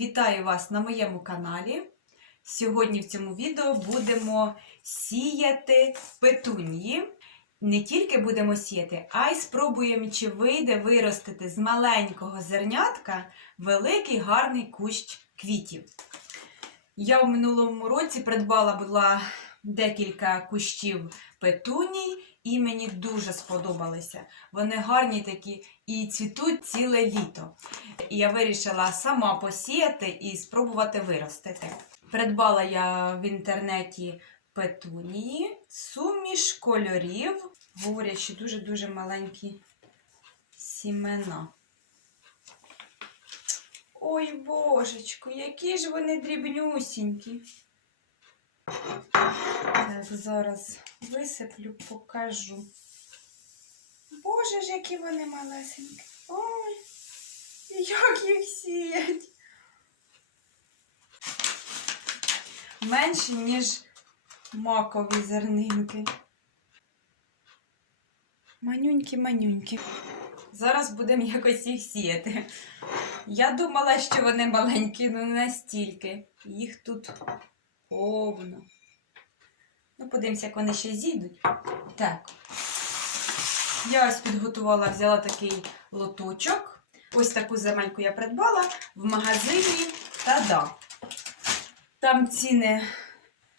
Вітаю вас на моєму каналі. Сьогодні в цьому відео будемо сіяти петунії. Не тільки будемо сіяти, а й спробуємо, чи вийде виростити з маленького зернятка великий гарний кущ квітів. Я в минулому році придбала була декілька кущів петуній, і мені дуже сподобалися. Вони гарні такі і цвітуть ціле літо. І я вирішила сама посіяти і спробувати виростити. Придбала я в інтернеті петунії, суміш кольорів. Говорять, що дуже-дуже маленькі сімена. Ой, божечку, які ж вони дрібнюсінькі. Так, зараз висиплю, покажу. Боже ж, які вони малесенькі. Ой, як їх сіять. Менші, ніж макові зернинки. Манюнькі-манюнькі. Зараз будемо якось їх сіяти. Я думала, що вони маленькі, але не настільки. Їх тут повно. Ну, подивимося, як вони ще зійдуть. Так. Я ось підготувала, взяла такий лоточок. Ось таку земельку я придбала в магазині Тада. Там ціни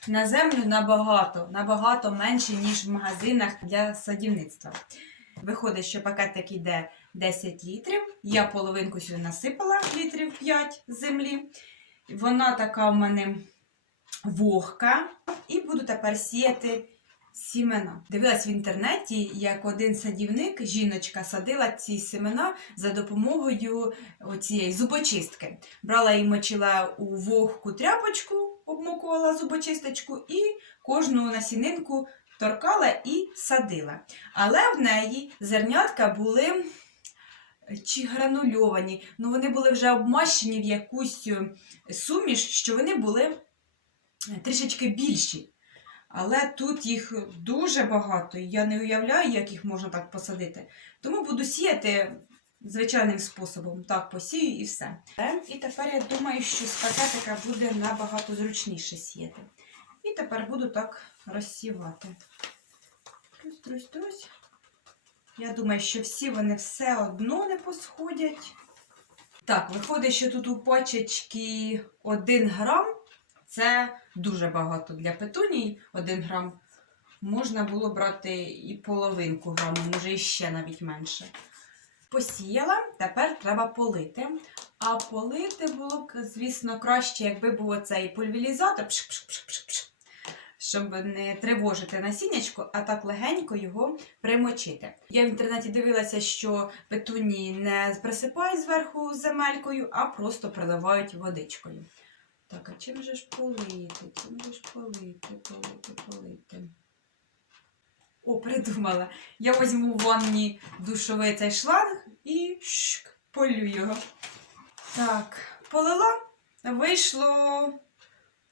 на землю набагато, набагато менші, ніж в магазинах для садівництва. Виходить, що пакетик йде 10 літрів. Я половинку сюди насипала літрів 5 землі. Вона така в мене вогка. І буду тепер сіяти сімена. Дивилась в інтернеті, як один садівник, жіночка, садила ці семена за допомогою цієї зубочистки. Брала і мочила у вогку тряпочку, обмокувала зубочисточку і кожну насінинку торкала і садила. Але в неї зернятка були чи гранульовані, ну вони були вже обмащені в якусь е, суміш, що вони були трішечки більші. Але тут їх дуже багато, і я не уявляю, як їх можна так посадити. Тому буду сіяти звичайним способом. Так, посію і все. І тепер я думаю, що з пакетика буде набагато зручніше сіяти. І тепер буду так розсівати. Трус, трус, трус. Я думаю, що всі вони все одно не посходять. Так, виходить, що тут у пачечки 1 грам. Це дуже багато для петуній 1 грам. Можна було брати і половинку граму, може і ще навіть менше. Посіяла, тепер треба полити. А полити було б, звісно, краще, якби був оцей пульверізатор, пш-пш-пш-пш-пш, щоб не тривожити насіннячко, а так легенько його примочити. Я в інтернеті дивилася, що петуні не присипають зверху земелькою, а просто приливають водичкою. Так, а чим же ж полити? Чим же ж полити, полити, полити? О, придумала. Я візьму в ванні душовий цей шланг і шк, полю його. Так, полила. Вийшло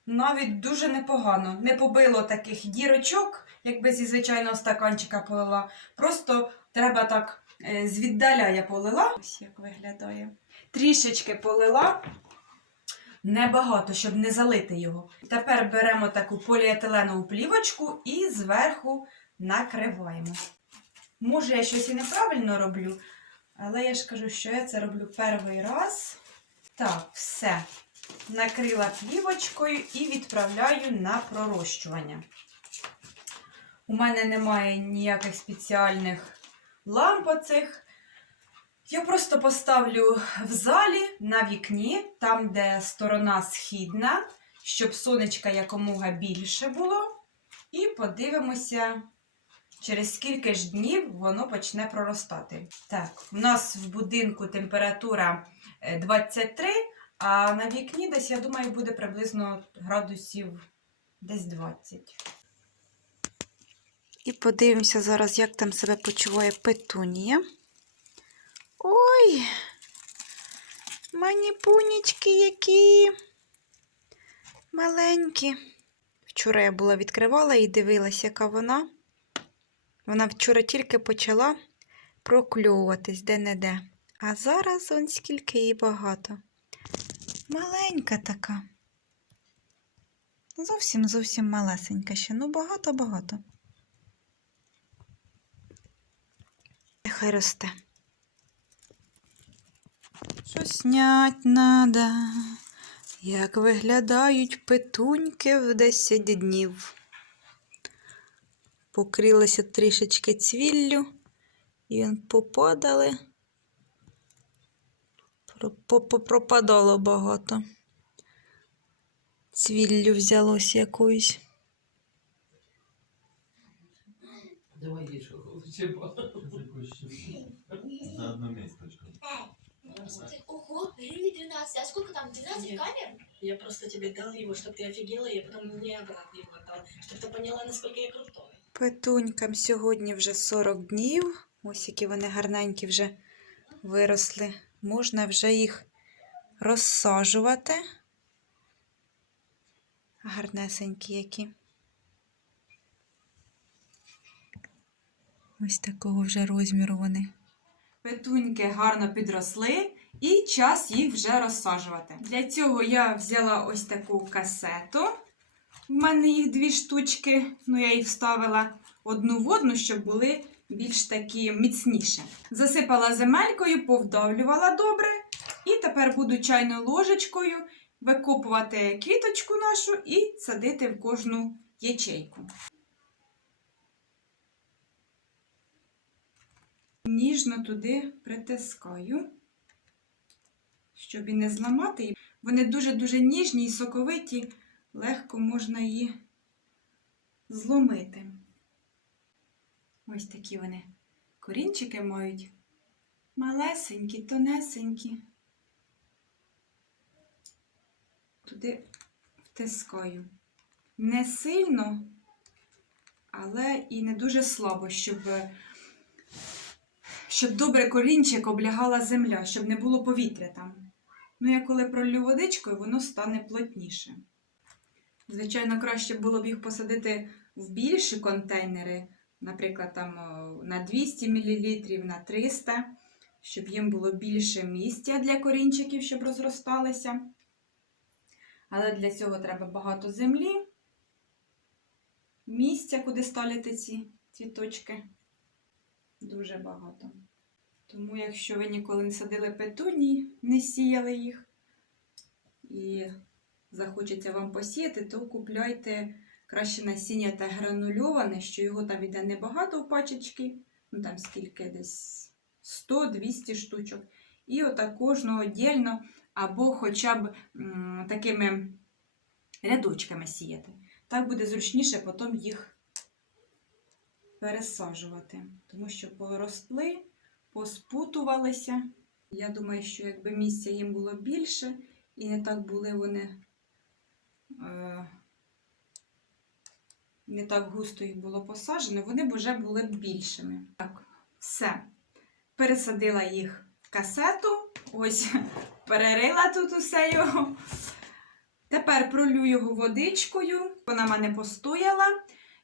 навіть дуже непогано. Не побило таких дірочок, якби зі звичайного стаканчика полила. Просто треба так е, звіддаля я полила. Ось як виглядає. Трішечки полила. Небагато, щоб не залити його. Тепер беремо таку поліетиленову плівочку і зверху накриваємо. Може, я щось і неправильно роблю, але я ж кажу, що я це роблю перший раз. Так, все. Накрила плівочкою і відправляю на пророщування. У мене немає ніяких спеціальних ламп оцих. Я просто поставлю в залі на вікні, там, де сторона східна, щоб сонечка якомога більше було. І подивимося, через скільки ж днів воно почне проростати. Так, у нас в будинку температура е, 23, а на вікні десь, я думаю, буде приблизно градусів десь 20. І подивимося зараз, як там себе почуває петунія. Ой, маніпунечки які маленькі. Вчора я була відкривала і дивилася, яка вона. Вона вчора тільки почала прокльовуватись де-не-де. А зараз он скільки її багато. Маленька така. Зовсім зовсім малесенька ще. Ну, багато-багато. Нехай росте. Що снять надо, як виглядають петуньки в 10 днів. Покрилися трішечки цвіллю, і він попадали. Про- Пропадало багато. Цвіллю взялось якоюсь. Давай їй що хоче. За одно месточко. Ого, Рили 12. А сколько там? 12 Нет. камер? Я просто тебе дал его, чтобы ты офигела, и я потом мне обратно его отдал, чтобы ты поняла, насколько я крутой. Петунькам сьогодні вже 40 днів. Ось які вони гарненькі вже виросли. Можна вже їх розсаджувати. Гарнесенькі які. Ось такого вже розміру вони. Петуньки гарно підросли і час їх вже розсаджувати. Для цього я взяла ось таку касету. В мене їх дві штучки, ну я їх вставила одну в одну, щоб були більш такі міцніші. Засипала земелькою, повдавлювала добре. І тепер буду чайною ложечкою викопувати квіточку нашу і садити в кожну ячейку. ніжно туди притискаю, щоб і не зламати. Вони дуже-дуже ніжні і соковиті, легко можна її зломити. Ось такі вони корінчики мають. Малесенькі, тонесенькі. Туди втискаю. Не сильно, але і не дуже слабо, щоб щоб добре корінчик облягала земля, щоб не було повітря там. Ну, я коли пролю водичкою, воно стане плотніше. Звичайно, краще було б їх посадити в більші контейнери, наприклад, там на 200 мл, на 300, щоб їм було більше місця для корінчиків, щоб розросталися. Але для цього треба багато землі, місця, куди ставити ці цвіточки. Дуже багато. Тому, якщо ви ніколи не садили петунії, не сіяли їх і захочеться вам посіяти, то купляйте краще насіння та гранульоване, що його там іде небагато в пачечки, ну там скільки десь 100-200 штучок. І отак кожного віддільно або хоча б м, такими рядочками сіяти. Так буде зручніше потім їх пересаджувати, тому що поросли, поспутувалися. Я думаю, що якби місця їм було більше і не так були вони, е, не так густо їх було посаджено, вони б вже були б більшими. Так, все. Пересадила їх в касету. Ось перерила тут усе його. Тепер пролю його водичкою. Вона мене постояла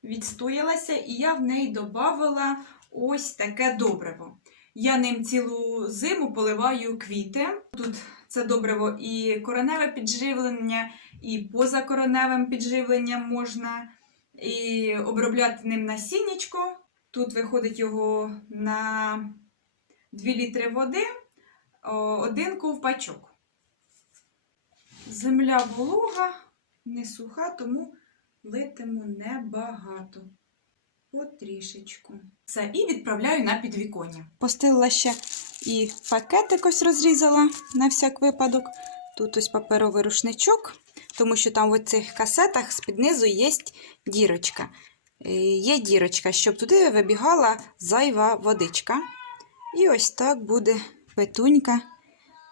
відстоялася, і я в неї додавала ось таке добриво. Я ним цілу зиму поливаю квіти. Тут це добриво і кореневе підживлення, і позакореневим підживленням можна, і обробляти ним насіннячко. Тут виходить його на 2 літри води, один ковпачок. Земля волога, не суха, тому литиму небагато. Потрішечку. Все, і відправляю на підвіконня. Постелила ще і пакетик ось розрізала на всяк випадок. Тут ось паперовий рушничок, тому що там в цих касетах з-під низу є дірочка. Е, Є дірочка, щоб туди вибігала зайва водичка. І ось так буде петунька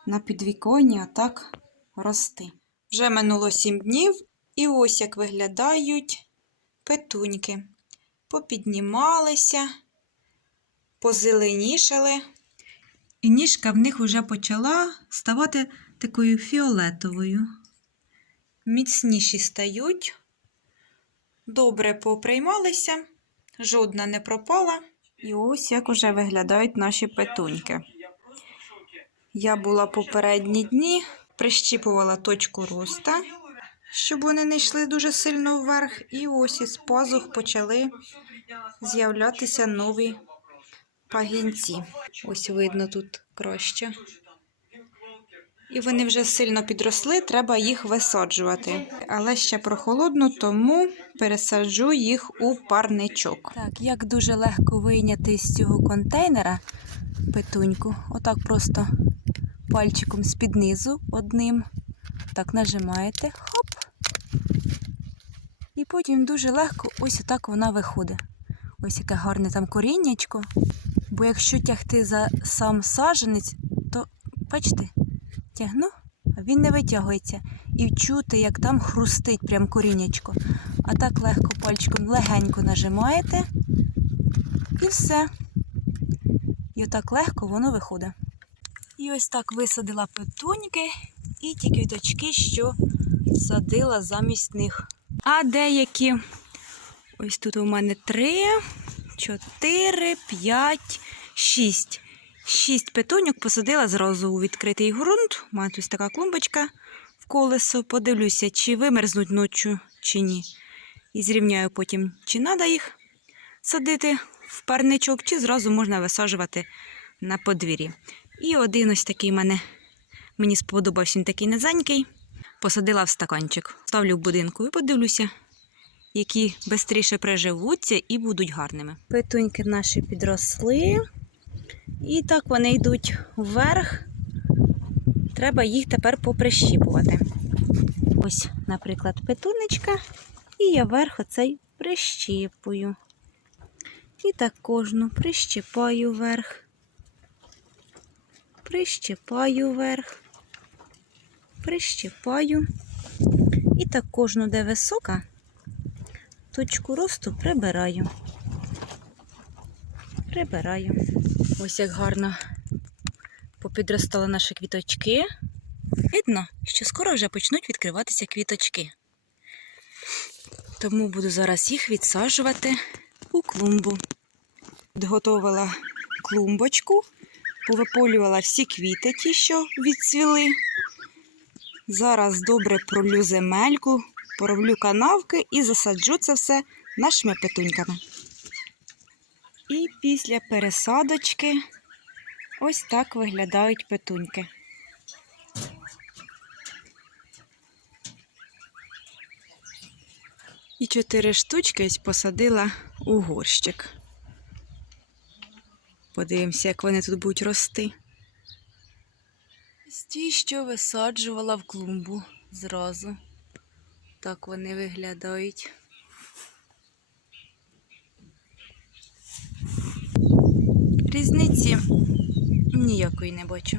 на підвіконні отак рости. Вже минуло 7 днів, і ось як виглядають петуньки. Попіднімалися, позеленішали. І ніжка в них вже почала ставати такою фіолетовою. Міцніші стають, добре поприймалися, жодна не пропала. І ось як уже виглядають наші петуньки. Я була попередні дні, прищіпувала точку роста, щоб вони не йшли дуже сильно вверх. І ось із пазух почали з'являтися нові пагінці. Ось видно тут краще. І вони вже сильно підросли, треба їх висаджувати. Але ще прохолодно, тому пересаджу їх у парничок. Так, як дуже легко вийняти з цього контейнера петуньку. Отак просто пальчиком з-під низу одним. Так нажимаєте. Хоп. І потім дуже легко ось отак вона виходить. Ось яке гарне там коріннячко. Бо якщо тягти за сам саженець, то бачите, тягну, а він не витягується. І чути, як там хрустить прям коріннячко. А так легко пальчиком легенько нажимаєте і все. І отак легко воно виходить. І ось так висадила петуньки і ті квіточки, що садила замість них. А деякі, ось тут у мене три, чотири, п'ять, шість. Шість петуньок посадила зразу у відкритий ґрунт. У мене тут така клумбочка в колесо. Подивлюся, чи вимерзнуть ночі, чи ні. І зрівняю потім, чи треба їх садити в парничок, чи зразу можна висаджувати на подвір'ї. І один ось такий мене мені сподобався він такий низенький. Посадила в стаканчик. Ставлю в будинку і подивлюся, які швидше приживуться і будуть гарними. Петуньки наші підросли. І так вони йдуть вверх. Треба їх тепер поприщіпувати. Ось, наприклад, петунечка, і я вверх оцей прищіпую. І так кожну прищіпаю вверх. Прищіпаю вверх. Прищіпаю. І так кожну, де висока, точку росту прибираю. Прибираю. Ось як гарно попідростали наші квіточки. Видно, що скоро вже почнуть відкриватися квіточки. Тому буду зараз їх відсаджувати у клумбу. Підготовила клумбочку, повиполювала всі квіти, ті, що відцвіли. Зараз добре пролю земельку, пороблю канавки і засаджу це все нашими петуньками. І після пересадочки ось так виглядають петуньки. І чотири штучки ось посадила у горщик. Подивимося, як вони тут будуть рости. Ось ті, що висаджувала в клумбу зразу. Так вони виглядають. Різниці ніякої не бачу.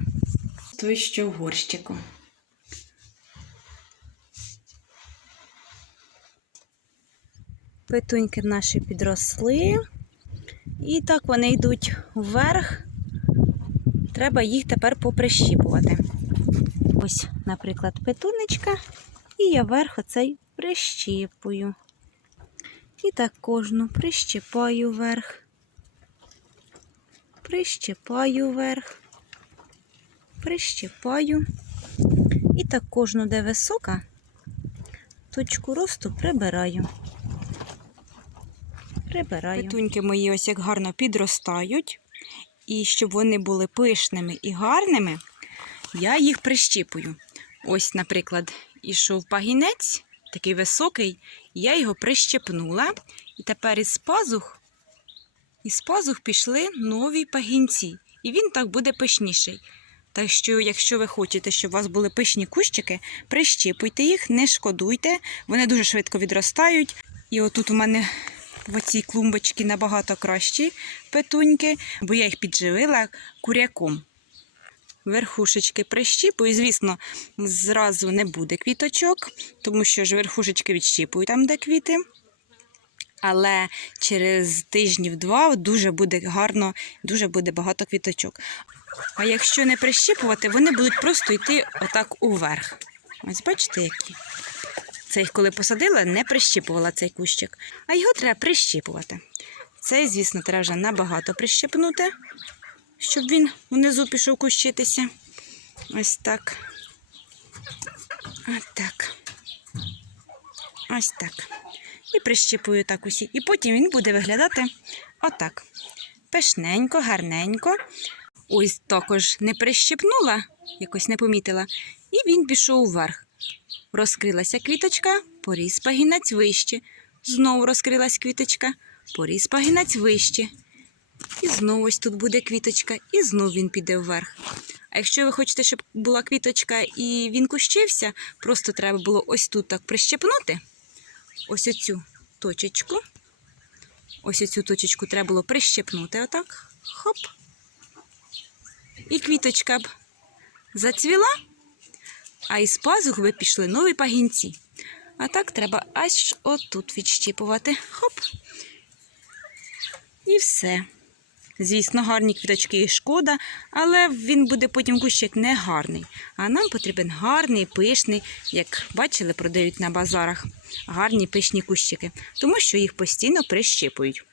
Той, що в горщику. Петуньки наші підросли. І так вони йдуть вверх. Треба їх тепер поприщіпувати. Ось, наприклад, петунечка, і я вверх оцей прищіпую. І так кожну прищіпаю вверх. Прищіпаю вверх. Прищіпаю. І так кожну, де висока, точку росту прибираю. Прибираю. Петуньки мої ось як гарно підростають. І щоб вони були пишними і гарними, я їх прищіпую. Ось, наприклад, ішов пагінець, такий високий, я його прищепнула. І тепер із пазух, із пазух пішли нові пагінці. І він так буде пишніший. Так що, якщо ви хочете, щоб у вас були пишні кущики, прищіпуйте їх, не шкодуйте, вони дуже швидко відростають. І отут у мене в цій клумбочці набагато кращі петуньки, бо я їх підживила куряком. Верхушечки прищіпую. Звісно, зразу не буде квіточок, тому що ж верхушечки відщіпую там, де квіти. Але через тижнів два дуже буде гарно, дуже буде багато квіточок. А якщо не прищіпувати, вони будуть просто йти отак уверх. Ось бачите, які. Це їх коли посадила, не прищіпувала цей кущик. А його треба прищіпувати. Цей, звісно, треба вже набагато прищепнути, щоб він внизу пішов кущитися. Ось так. От так. Ось так. І прищіпую так усі. І потім він буде виглядати отак. Пишненько, гарненько. Ось також не прищипнула, якось не помітила. І він пішов вверх. Розкрилася квіточка, поріс пагінець вище. Знову розкрилась квіточка, поріс пагінець вище. І знову ось тут буде квіточка, і знову він піде вверх. А якщо ви хочете, щоб була квіточка і він кущився, просто треба було ось тут так прищепнути. Ось оцю точечку. Ось оцю точечку треба було прищепнути отак. Хоп. І квіточка б зацвіла, а із пазух би пішли нові пагінці. А так треба аж отут відщіпувати. Хоп. І все. Звісно, гарні квіточки і шкода, але він буде потім кущик не гарний. А нам потрібен гарний, пишний, як бачили, продають на базарах. Гарні пишні кущики, тому що їх постійно прищипують.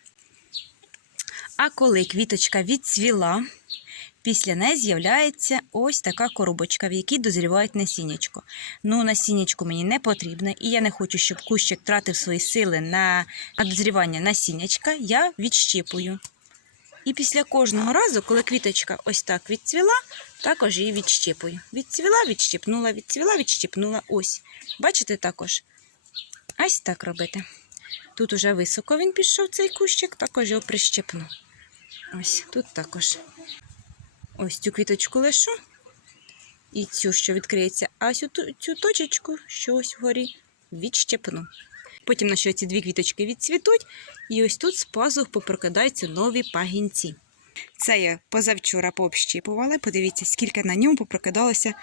А коли квіточка відцвіла, після неї з'являється ось така коробочка, в якій дозрівають насіннячко. Ну, насіннячко мені не потрібно, і я не хочу, щоб кущик тратив свої сили на, дозрівання насіннячка. Я відщипую. І після кожного разу, коли квіточка ось так відцвіла, також її відщипую. Відцвіла, відщипнула, відцвіла, відщипнула. Ось. Бачите також? Ось так робити. Тут уже високо він пішов, цей кущик, також його прищипну. Ось тут також. Ось цю квіточку лишу. І цю, що відкриється, а ось цю точечку, що ось вгорі, відщепну. Потім наші ці дві квіточки відцвітуть, і ось тут з пазух попрокидаються нові пагінці. Це я позавчора пообщіпувала. Подивіться, скільки на ньому попрокидалося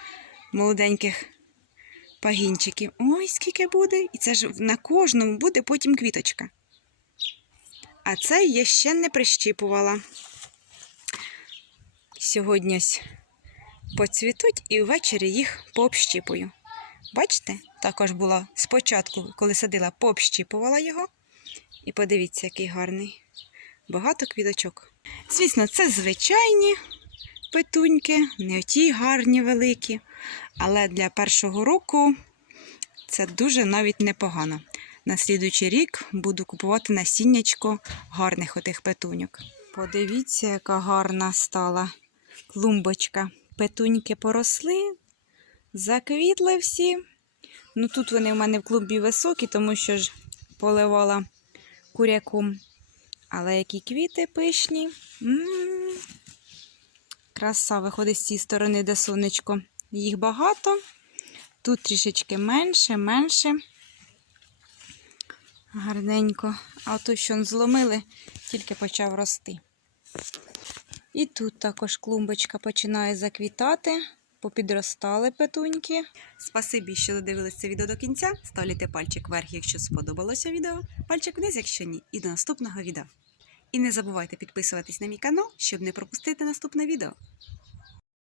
молоденьких пагінчиків. Ой, скільки буде! І це ж на кожному буде потім квіточка. А це я ще не прищіпувала. Сьогодні поцвітуть і ввечері їх пообщіпую. Бачите, також була спочатку, коли садила, пообщіпувала його. І подивіться, який гарний. Багато квіточок. Звісно, це звичайні петуньки, не ті гарні великі. Але для першого року це дуже навіть непогано. На слідуючий рік буду купувати насіннячко гарних отих петуньок. Подивіться, яка гарна стала клумбочка. Петуньки поросли, заквітли всі. Ну тут вони в мене в клумбі високі, тому що ж поливала куряком. Але які квіти пишні. М-м-м. Краса виходить з цієї сторони, де сонечко. Їх багато. Тут трішечки менше, менше. Гарненько. А то, що зломили, тільки почав рости. І тут також клумбочка починає заквітати. Попідростали петуньки. Спасибі, що додивилися це відео до кінця. Ставляйте пальчик вверх, якщо сподобалося відео, пальчик вниз, якщо ні. І до наступного відео. І не забувайте підписуватись на мій канал, щоб не пропустити наступне відео.